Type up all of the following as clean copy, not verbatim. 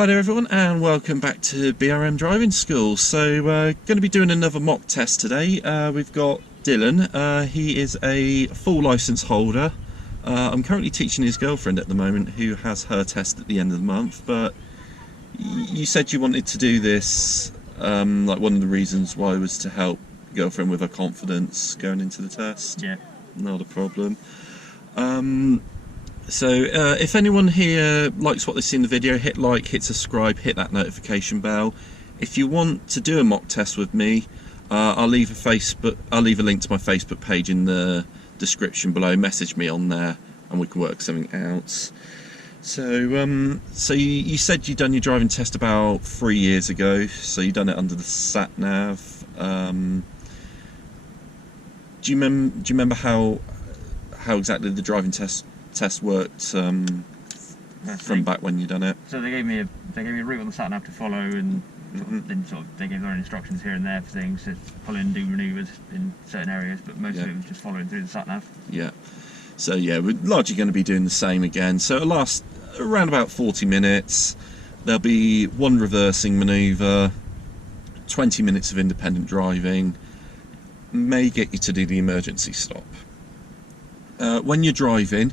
Hi there everyone, and welcome back to BRM Driving School. So going to be doing another mock test today. We've got Dylan. He is a full licence holder. I'm currently teaching his girlfriend at the moment, who has her test at the end of the month, but you said you wanted to do this, like one of the reasons why was to help girlfriend with her confidence going into the test. Yeah. Not a problem. So if anyone here likes what they see in the video, hit like, hit subscribe, hit that notification bell. If you want to do a mock test with me, I'll leave a link to my Facebook page in the description below. Message me on there and we can work something out. So so you said you'd done your driving test about 3 years ago, so you've done it under the Satnav. Do you remember how exactly the driving test worked from back when you done it? So they gave me a route on the Satnav to follow, and then they gave their own instructions here and there for things, to pull in, do manoeuvres in certain areas, but most of it was just following through the Satnav. Yeah. So yeah, we're largely going to be doing the same again. So it'll last around about 40 minutes. There'll be one reversing manoeuvre, 20 minutes of independent driving. May get you to do the emergency stop. When you're driving,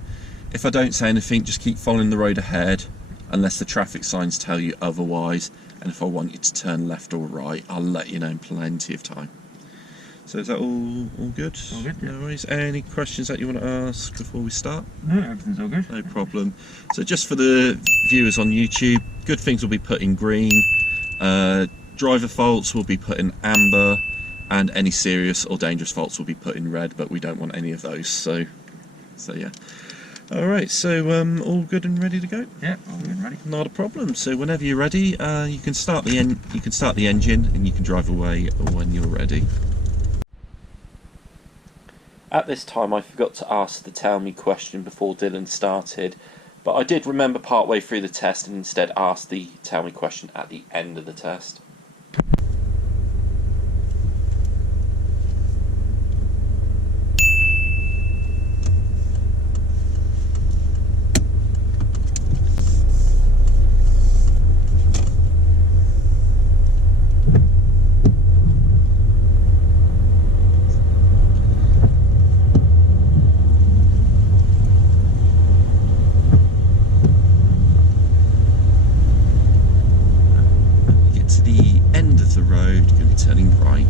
if I don't say anything, just keep following the road ahead unless the traffic signs tell you otherwise, and if I want you to turn left or right, I'll let you know in plenty of time. So is that all good? All good, yeah. No worries. Any questions that you want to ask before we start? No, everything's all good. No problem. So just for the viewers on YouTube, good things will be put in green, driver faults will be put in amber, and any serious or dangerous faults will be put in red, but we don't want any of those, so yeah. Alright, so all good and ready to go? Yeah, all good and ready. Not a problem. So whenever you're ready, you can start the engine and you can drive away when you're ready. At this time I forgot to ask the tell me question before Dylan started, but I did remember part way through the test and instead asked the tell me question at the end of the test. The road, you're going to be turning right.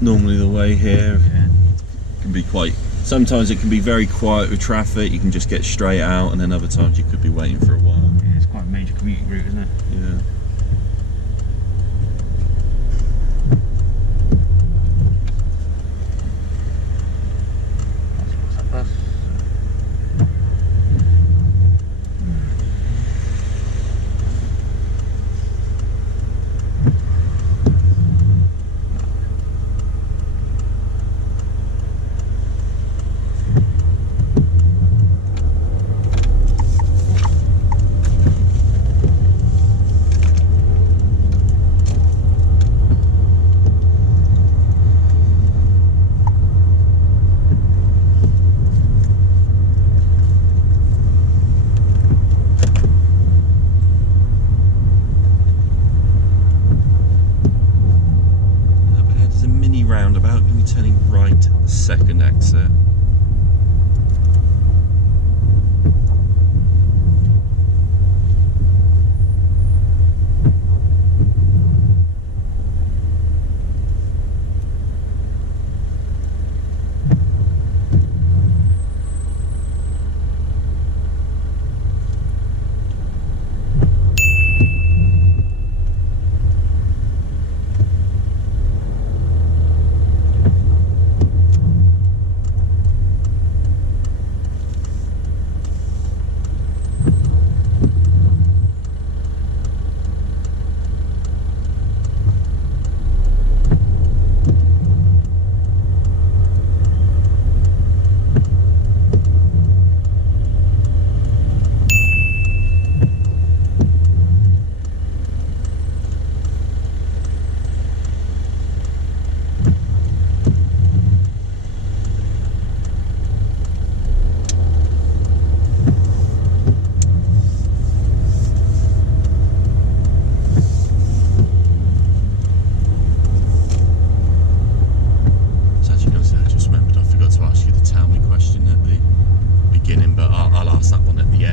Normally the way here can be sometimes it can be very quiet with traffic, you can just get straight out, and then other times you could be waiting for a while. Yeah, it's quite a major commuting route, isn't it? Yeah. What's that bus? Roundabout, you'll be turning right at the second exit.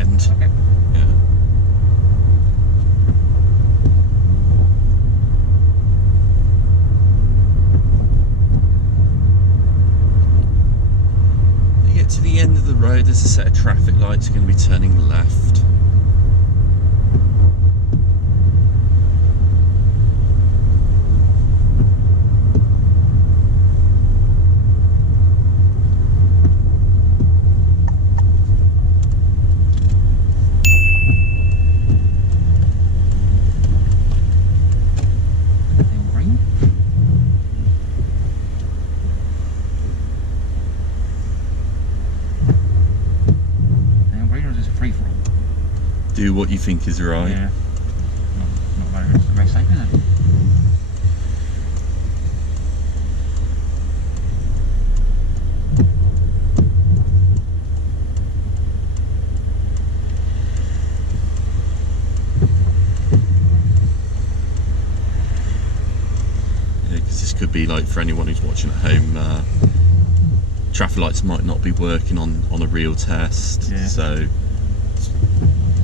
end. Okay. Yeah. You get to the end of the road, there's a set of traffic lights going to be turning left. Do what you think is right. Yeah. Not very safe, is it? Yeah, because this could be like, for anyone who's watching at home, traffic lights might not be working on a real test. Yeah. So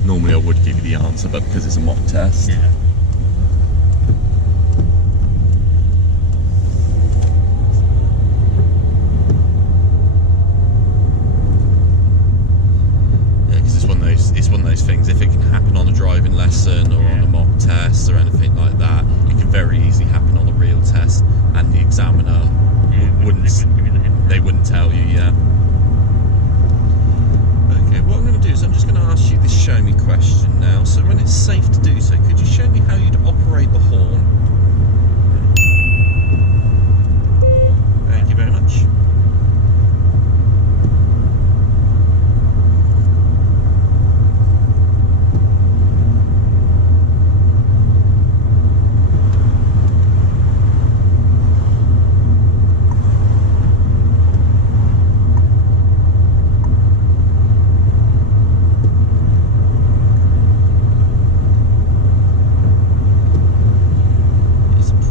normally I would give you the answer, but because it's a mock test. Yeah. Yeah, because it's one of those things. If it can happen on a driving lesson or on a mock test or anything like that, it can very easily happen on a real test, and the examiner wouldn't give you the hint. They wouldn't tell you. Yeah. Okay, what I'm going to do is I'm just going to ask you this show me question now. So when it's safe to do so, could you show me how you'd operate the horn? Thank you very much.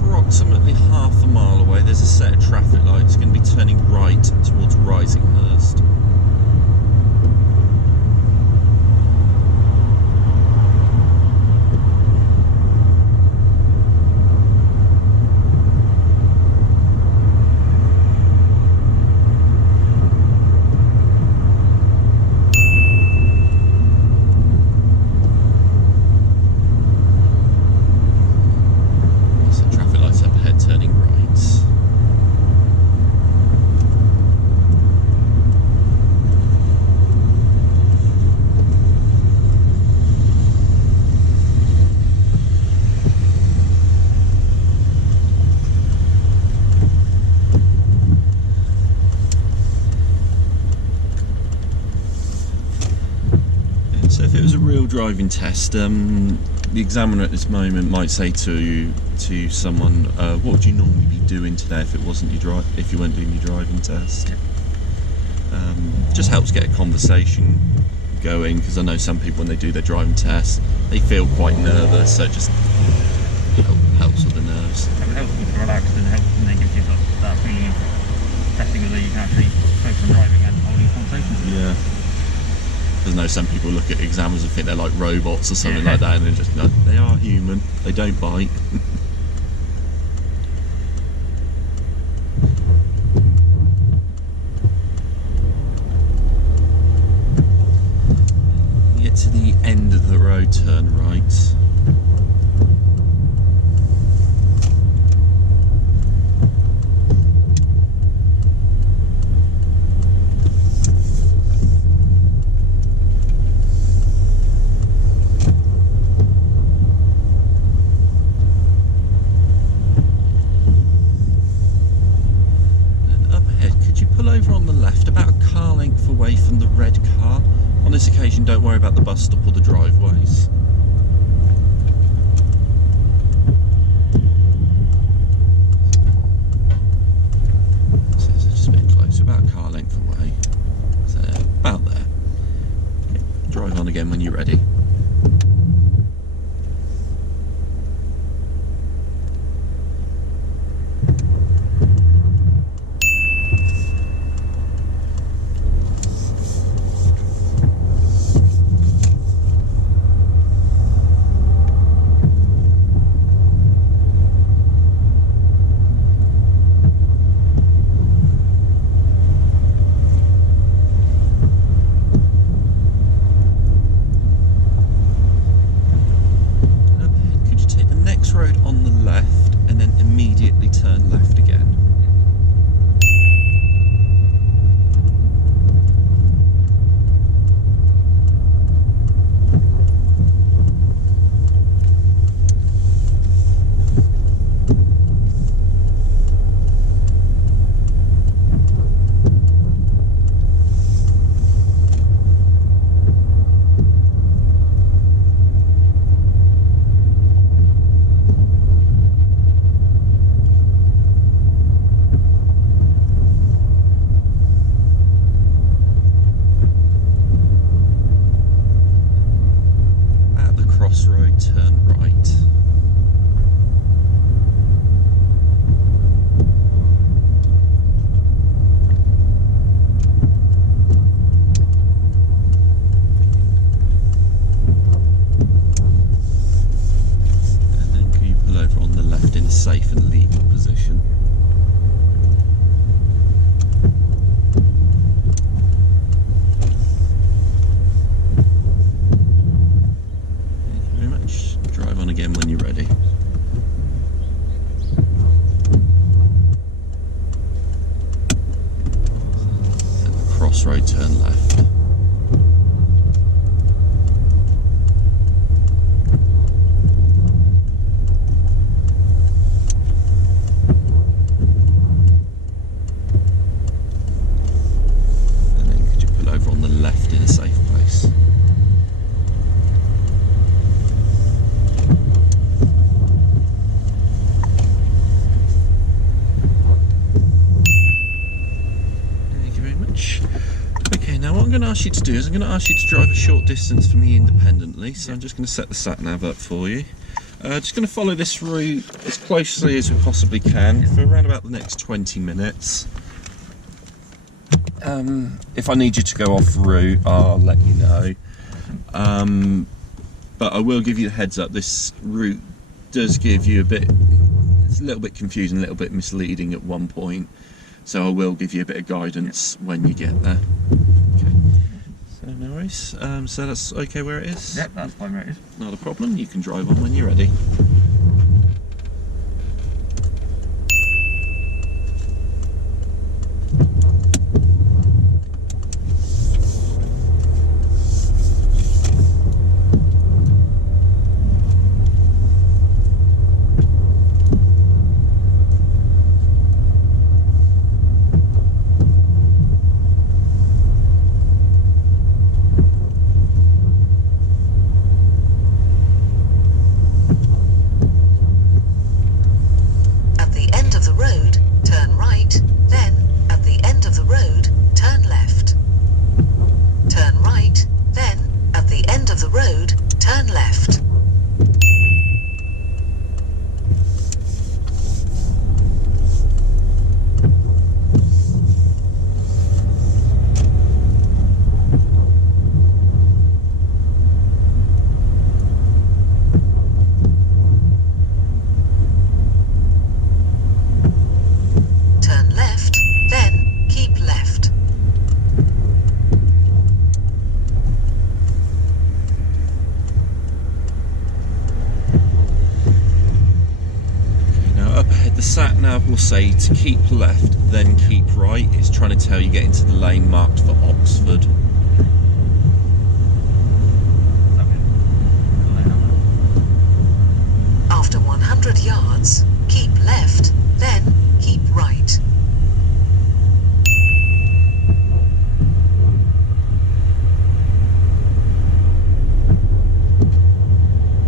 Approximately half a mile away, there's a set of traffic lights going to be turning right towards Risinghurst. Turning right. So if it was a real driving test, the examiner at this moment might say to someone, "What would you normally be doing today if it wasn't if you weren't doing your driving test?" Just helps get a conversation going, because I know some people, when they do their driving test, they feel quite nervous, so it just helps with the nerves. It helps people relax and then gives you that feeling of testing whether you can actually focus on driving and holding a conversation. Yeah. Because I know some people look at examiners and think they're like robots or something like that, and they're just, no, they are human, they don't bite. You get to the end of the road, turn right. Over on the left, about a car length away from the red car. On this occasion, don't worry about the bus stop or the driveways. So it's just a bit closer, about a car length away. So about there. Yeah, drive on again when you're ready. crossroad, turn left. And then could you pull over on the left in a safe place? Okay, now what I'm going to ask you to do is I'm going to ask you to drive a short distance for me independently. So I'm just going to set the Satnav up for you. Just going to follow this route as closely as we possibly can for around about the next 20 minutes. If I need you to go off route, I'll let you know. But I will give you the heads up, this route does give you it's a little bit confusing, a little bit misleading at one point. So I will give you a bit of guidance when you get there. Okay. So no worries. So that's okay where it is? Yep, that's fine where it is. Not a problem. You can drive on when you're ready. The Satnav will say to keep left, then keep right. It's trying to tell you get into the lane marked for Oxford. After 100 yards, keep left, then keep right.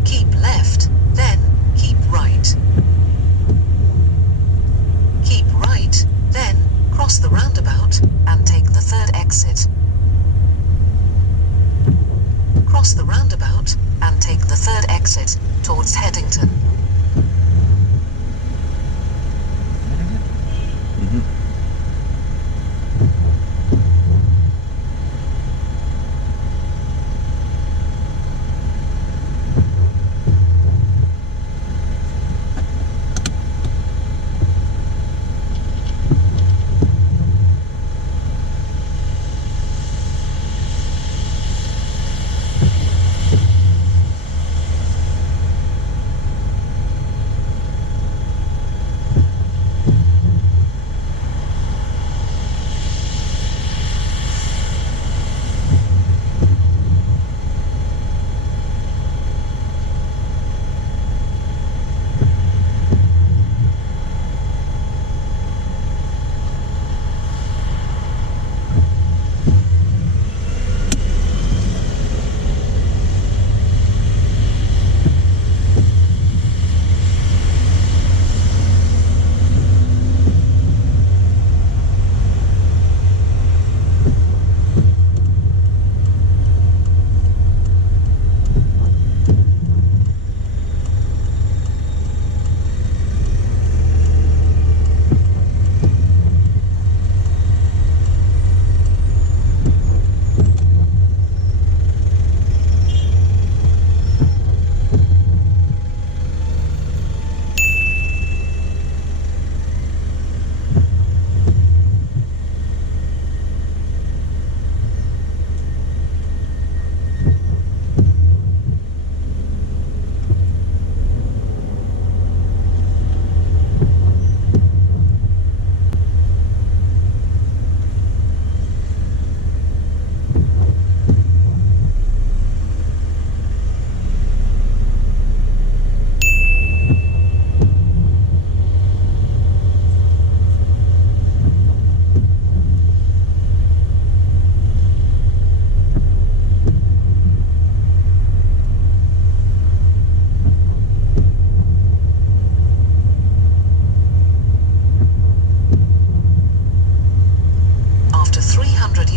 Keep left, then keep right. Keep right, then cross the roundabout and take the third exit. Cross the roundabout and take the third exit towards Headington.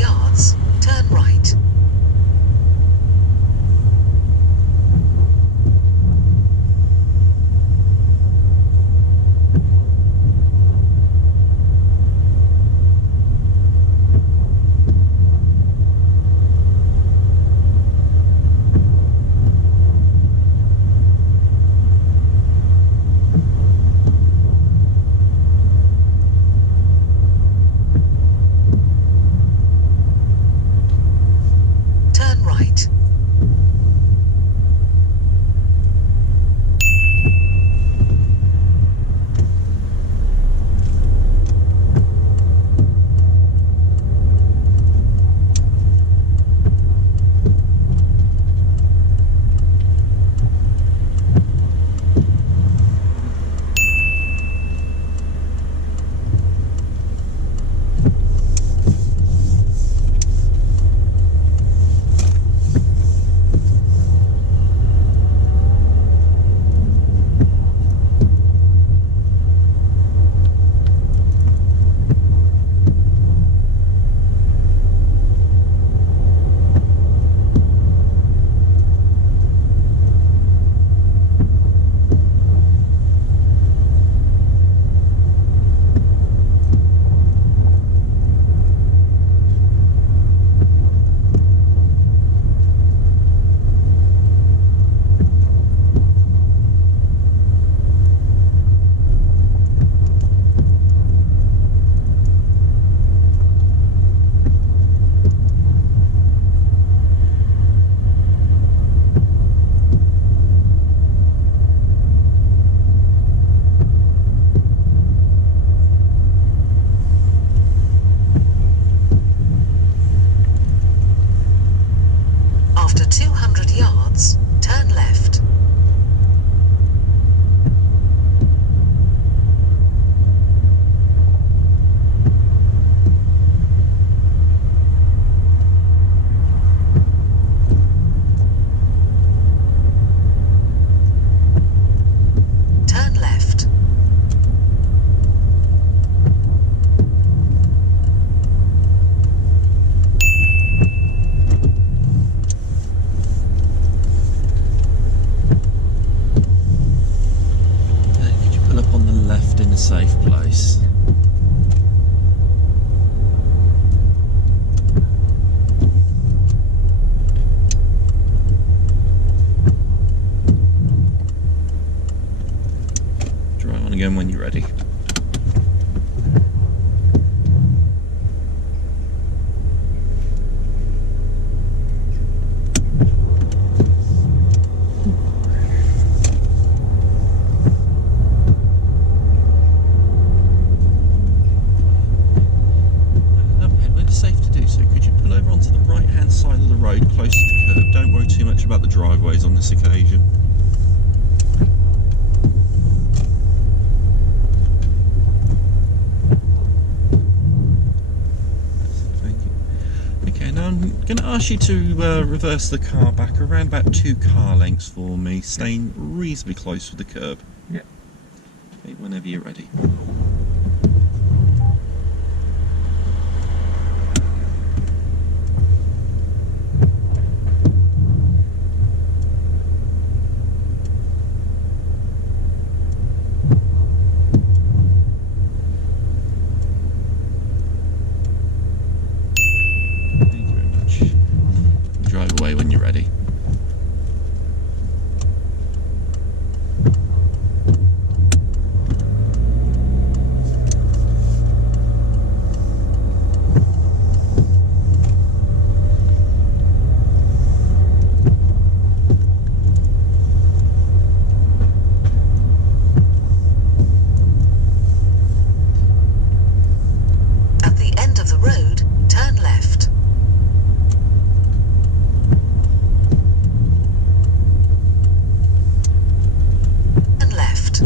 yards, turn right. Turn right. After 200 yards, turn left. Turn left. Could you pull up on the left in a safe place? Drive on again when you're ready. It's safe to do so. Could you pull over onto the right hand side of the road close to the curb? Don't worry too much about the driveways on this occasion. Thank you. Okay, now I'm going to ask you to reverse the car back around about 2 car lengths for me, staying reasonably close to the curb. Yep. Okay, whenever you're ready. Thank you very much. Drive away when you're ready. At the end of the road, turn left. Turn left.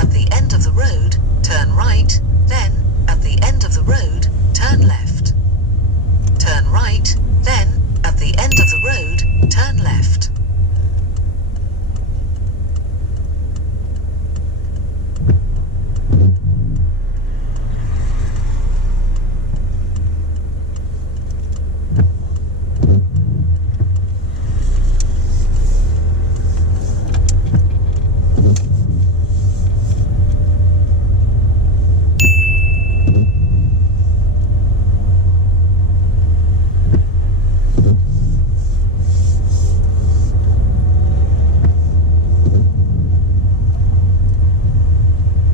At the end of the road, turn right, then, at the end of the road, turn left. Turn right, then, at the end of the road, turn left.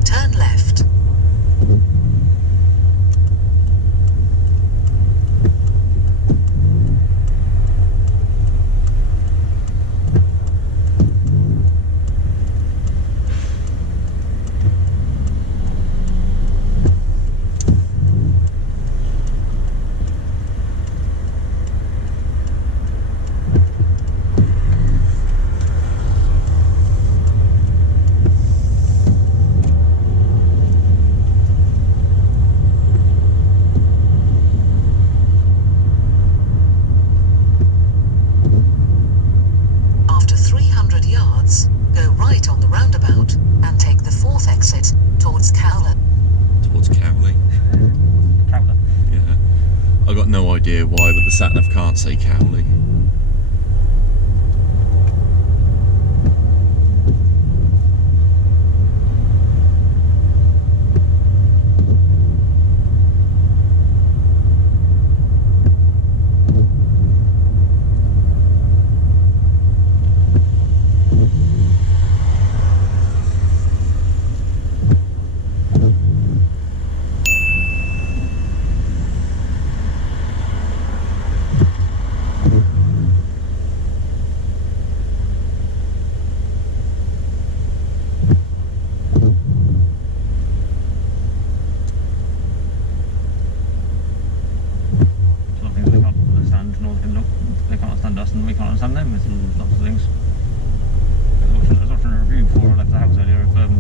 Turn left. After 300 yards, go right on the roundabout and take the 4th exit towards Cowler. Towards Cowley. Cowler. Yeah. I got no idea why, but the Satnav can't say Cowley. There's a lot of things they can't understand. They can't understand us, and we can't understand them. There's lots of things. I was watching a review before I left the house earlier of one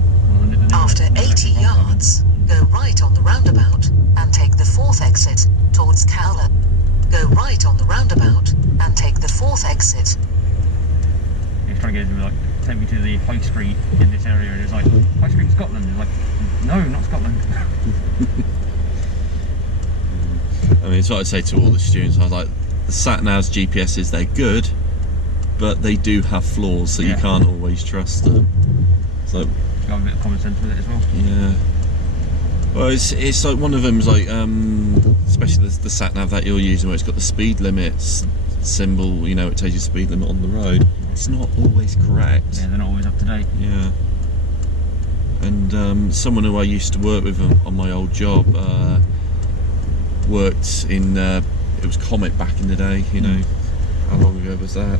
of the new After 80 yards, go right on the roundabout and take the 4th exit towards Cowler. Go right on the roundabout and take the 4th exit. He's trying to get like take me to the high street in this area, and it's like high street in Scotland. It's like, no, not Scotland. I mean, it's what I say to all the students. I was like, the Satnav's GPSs, they're good, but they do have flaws, so you can't always trust them. It's like, Got a bit of common sense with it as well. yeah. Well, it's like one of them's like, especially the Satnav that you're using, where it's got the speed limits symbol. You know, it tells you speed limit on the road. It's not always correct. Yeah, they're not always up to date. Yeah. And someone who I used to work with on my old job worked in, it was Comet back in the day, you know. How long ago was that?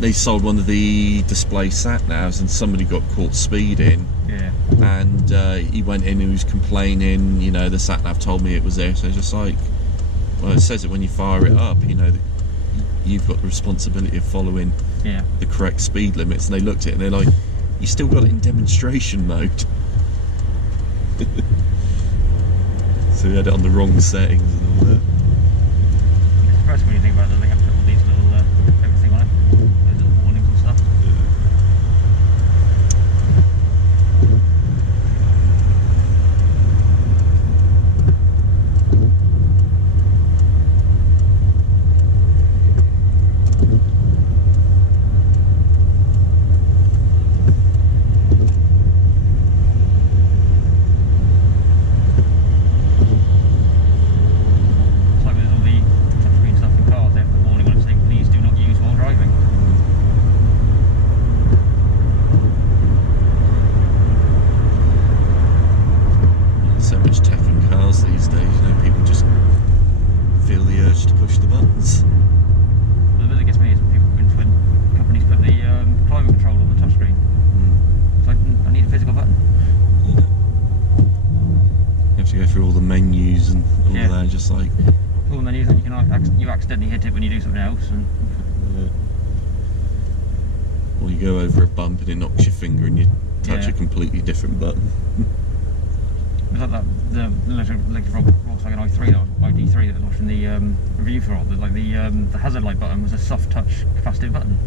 They sold one of the display Satnavs, and somebody got caught speeding. Yeah. And he went in and he was complaining, you know, the Satnav told me it was there. So it's just like, well, it says it when you fire it up, you know, that you've got the responsibility of following the correct speed limits. And they looked at it and they're like, you still got it in demonstration mode. So we had it on the wrong settings and all that. It's depressing when you think about it, they have to put all these little everything on it, those little warnings and stuff. Just like pull menus, and you accidentally hit it when you do something else, and or you go over a bump and it knocks your finger and you touch a completely different button. Was that the electric Volkswagen i3 that was ID3 that was watching the review for it? The hazard light button was a soft touch capacitive button.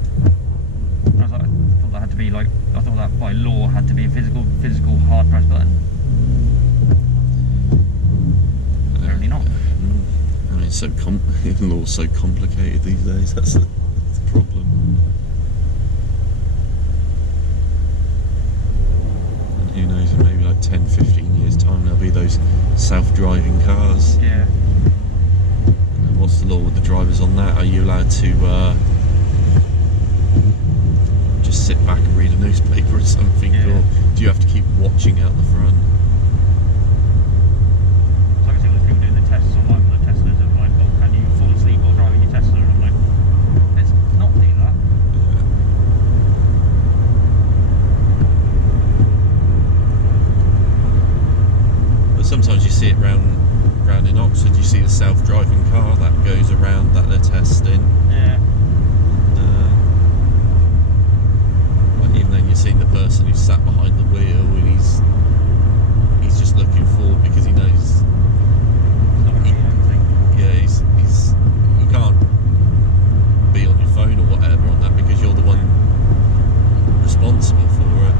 I thought that had to be I thought that by law had to be a physical hard press button. Apparently not. I mean, it's law's so complicated these days. That's the problem. And who knows? In maybe 10, 15 years' time, there'll be those self-driving cars. Yeah. And what's the law with the drivers on that? Are you allowed to just sit back and read a newspaper or something, yeah. or do you have to keep watching out the front? So I can see all the people doing the tests online with the Teslas of can you fall asleep while driving your Tesla? And I'm like, let's not do that. Yeah. But sometimes you see it round in Oxford. You see the self-driving car that goes around that they're testing. Yeah. Even then, you're seeing the person who's sat behind the wheel, and he's just looking forward because he knows. It's not really anything. Yeah, he's you can't be on your phone or whatever on that because you're the one responsible for it.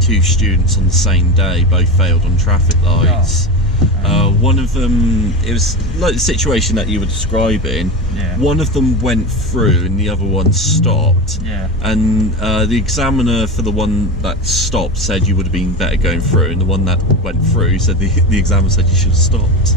Two students on the same day both failed on traffic lights. One of them, it was like the situation that you were describing. Yeah. One of them went through and the other one stopped. Yeah. And the examiner for the one that stopped said you would have been better going through, and the one that went through said the examiner said you should have stopped.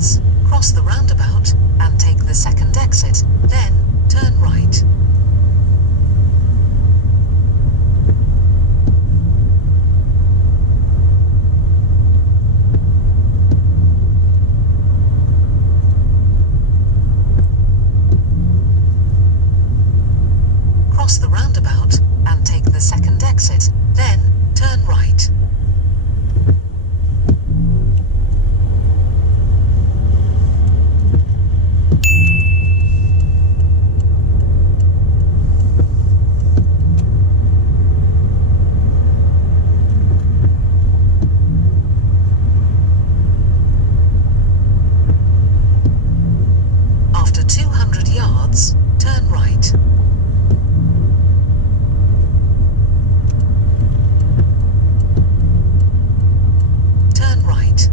yards, cross the roundabout and take the second exit, then turn right. Cross the roundabout and take the second exit, then turn right. After 200 yards, turn right. Turn right.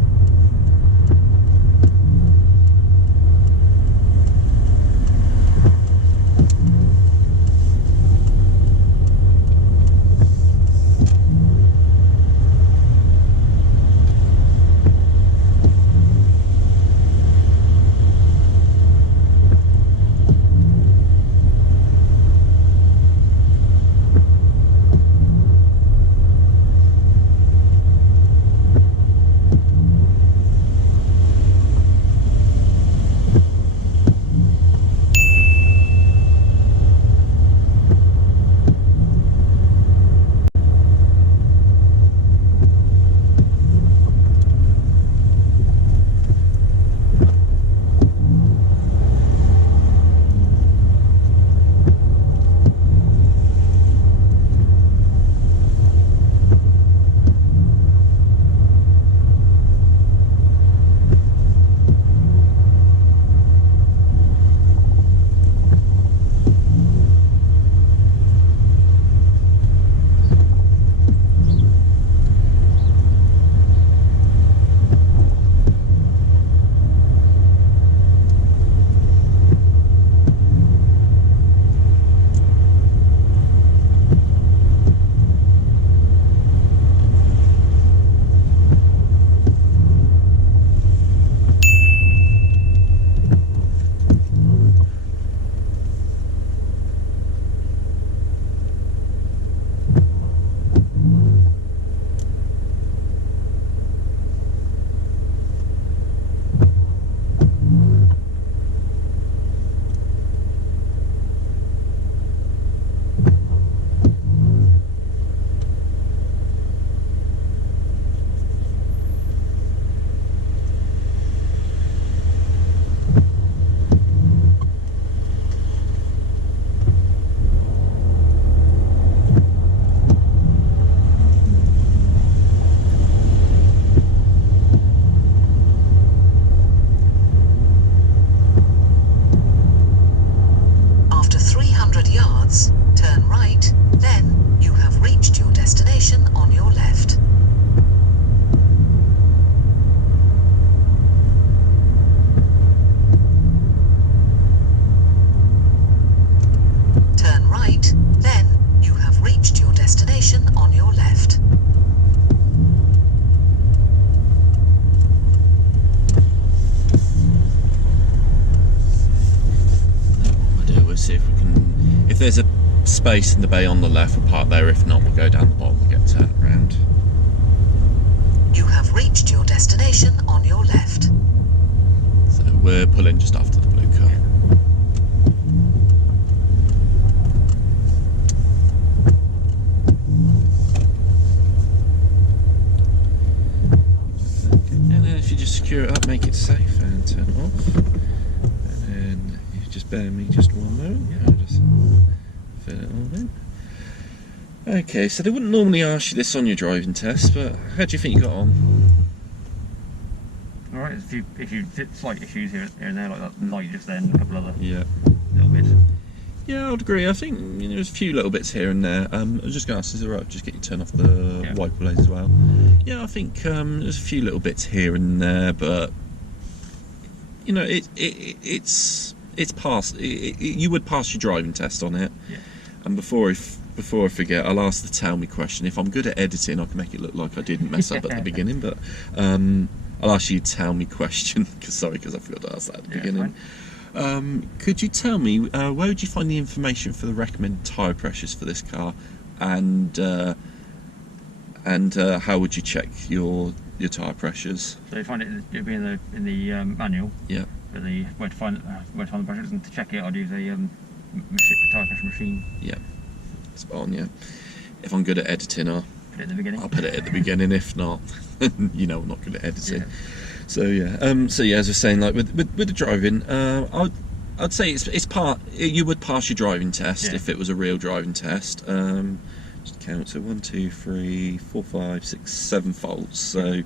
After 300 yards, turn right, then you have reached your destination on your left. Turn right, then you have reached your destination on your left. We'll see if we can. If there's a space in the bay on the left, we'll park there. If not, we'll go down the bottom and get turned around. You have reached your destination on your left. So we're pulling just after the blue car. And then if you just secure it up, make it safe and turn it off. And then if you just bear me just one moment, I'll just fill it all in. Okay, so they wouldn't normally ask you this on your driving test, but how do you think you got on? Alright, if you hit slight issues here and there like that, like just then a couple other little bits. Yeah, I'd agree. I think there's a few little bits here and there. I was just going to ask, is it alright, just get you to turn off the wiper blades as well? Yeah, I think there's a few little bits here and there, but you know, it's passed. You would pass your driving test on it. Yeah. And before I forget, I'll ask the tell me question. If I'm good at editing, I can make it look like I didn't mess up at the beginning. But I'll ask you to tell me question, because I forgot to ask that at the beginning. Could you tell me where would you find the information for the recommended tyre pressures for this car, and how would you check your tyre pressures? So you find it'd be in the manual. Yeah. But where to find the pressures, and to check it, I'd use a tyre pressure machine. Yeah. Spot on. Yeah. If I'm good at editing, I'll Put it at the beginning. put it at the beginning. If not, I'm not good at editing. Yeah. So yeah, as I was saying, like with the driving, I'd say you would pass your driving test if it was a real driving test. Just count, so 1, 2, 3, 4, 5, 6, 7 faults. So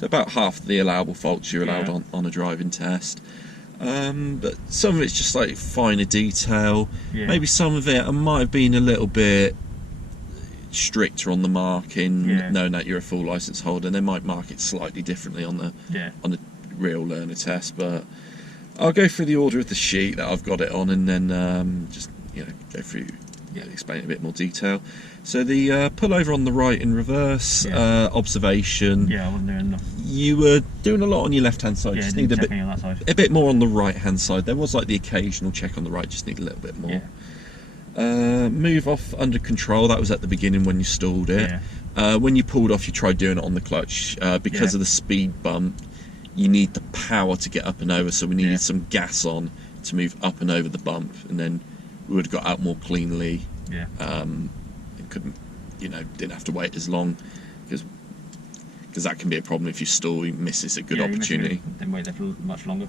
about half the allowable faults you're allowed on a driving test. But some of it's just like finer detail. Yeah. Maybe some of it I might have been a little bit stricter on the marking, knowing that you're a full license holder, and they might mark it slightly differently on the real learner test. But I'll go through the order of the sheet that I've got it on, and then just go through, explain it in a bit more detail. So the pull over on the right in reverse, observation. Yeah, I wasn't doing enough. You were doing a lot on your left hand side. Just need a bit more on the right hand side. There was like the occasional check on the right. Just need a little bit more. Move off under control, that was at the beginning when you stalled it. When you pulled off, you tried doing it on the clutch. Because of the speed bump, you need the power to get up and over, so we needed some gas on to move up and over the bump, and then we would have got out more cleanly. And couldn't, didn't have to wait as long, because that can be a problem if you stall. You misses a good opportunity. Then wait there for much longer.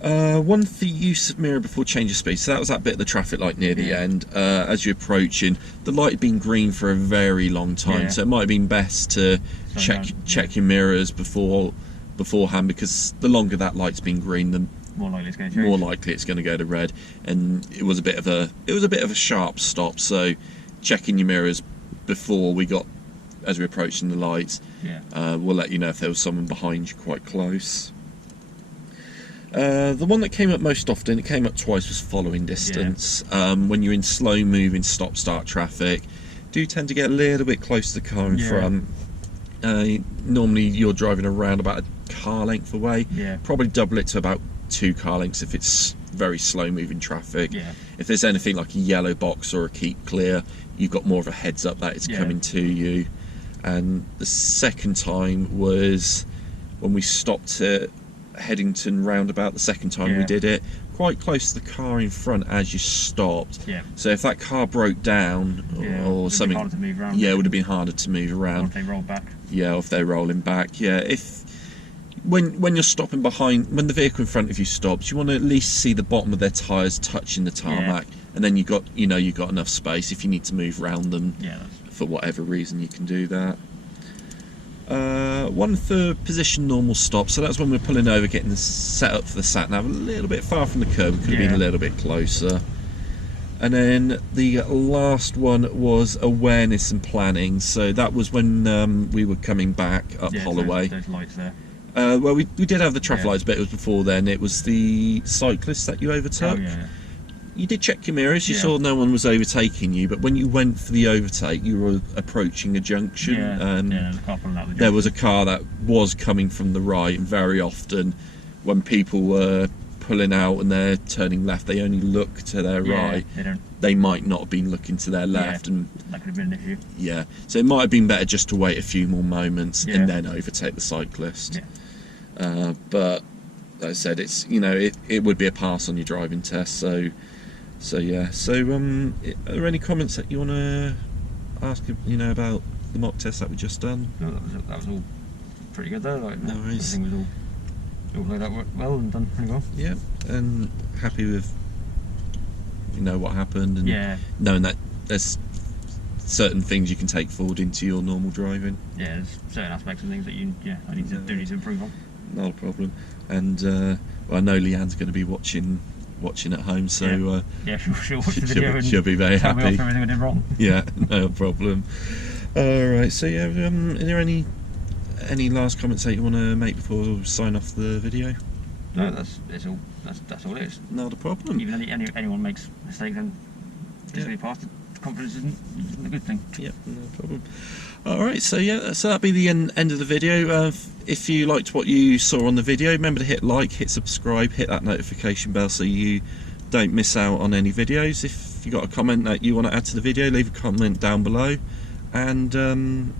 One for use of mirror before change of speed. So that was that bit of the traffic light near the end. As you're approaching, the light had been green for a very long time, so it might have been best to check your mirrors beforehand, because the longer that light's been green, the more likely it's going to go to red. And it was a bit of a sharp stop, so checking your mirrors before as we're approaching the lights, will let you know if there was someone behind you quite close. The one that came up most often, it came up twice, was following distance. When you're in slow moving stop-start traffic, do tend to get a little bit close to the car in front. Normally you're driving around about a car length away. Probably double it to about 2 car lengths if it's very slow moving traffic. If there's anything like a yellow box or a keep clear, you've got more of a heads up that it's coming to you. And the second time was when we stopped at Headington roundabout. The second time we did it, quite close to the car in front as you stopped. So if that car broke down or something, it would have been harder to move around. Or if they rolled back. Or if they're rolling back. If when you're stopping behind, when the vehicle in front of you stops, you want to at least see the bottom of their tyres touching the tarmac, and then you've got enough space. If you need to move around them for whatever reason, you can do that. One for position normal stop, so that's when we're pulling over, getting set up for the Satnav, a little bit far from the curb, we could have been a little bit closer. And then the last one was awareness and planning, so that was when we were coming back up Holloway. Those lights there. Well, we did have the traffic lights, but it was before then. It was the cyclist that you overtook. You did check your mirrors, you saw no one was overtaking you, but when you went for the overtake, you were approaching a junction, and there was a car that was coming from the right, and very often when people were pulling out and they're turning left, they only look to their right. They might not have been looking to their left, and that could have been an issue. So it might have been better just to wait a few more moments and then overtake the cyclist. But like I said, it's it would be a pass on your driving test. So are there any comments that you want to ask about the mock test that we just done? No, that was all pretty good though. No worries. Everything was all laid out well and done pretty well. And happy with what happened, and knowing that there's certain things you can take forward into your normal driving. There's certain aspects of things that I need to improve on. Not a problem. And I know Leanne's going to be watching at home, so she'll watch the video she'll be very happy. Tell me off everything I did wrong. No problem. Alright, so are there any last comments that you want to make before we sign off the video? No, that's all it is. Not a problem. Even anyone makes mistakes, then just really pass confidence isn't a good thing. Yep, no problem. Alright, so yeah, so that'll be the end of the video. If you liked what you saw on the video, remember to hit like, hit subscribe, hit that notification bell so you don't miss out on any videos. If you got a comment that you want to add to the video, leave a comment down below. And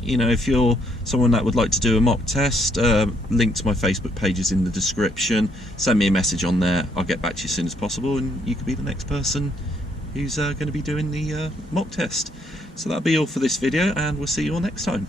you know, if you're someone that would like to do a mock test, link to my Facebook page is in the description. Send me a message on there, I'll get back to you as soon as possible, and you could be the next person who's going to be doing the mock test. So that'll be all for this video, and we'll see you all next time.